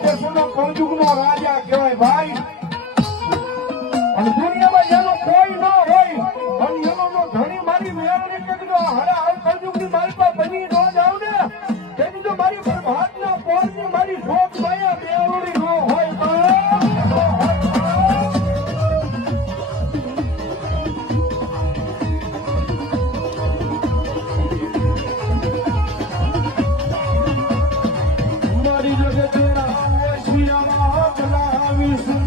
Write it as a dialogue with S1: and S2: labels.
S1: ભાઈ દેશો નો રાજા કહેવાય ભાઈ. અને દુનિયામાં એનો કોઈ ન હોય, પણ એનો જો ધણી મારી મેળવણી કરી દો હરા હાલ કંજુકની મારી પાસે બની ન જાવ ને. તેની જો મારી પર ભાત Yes,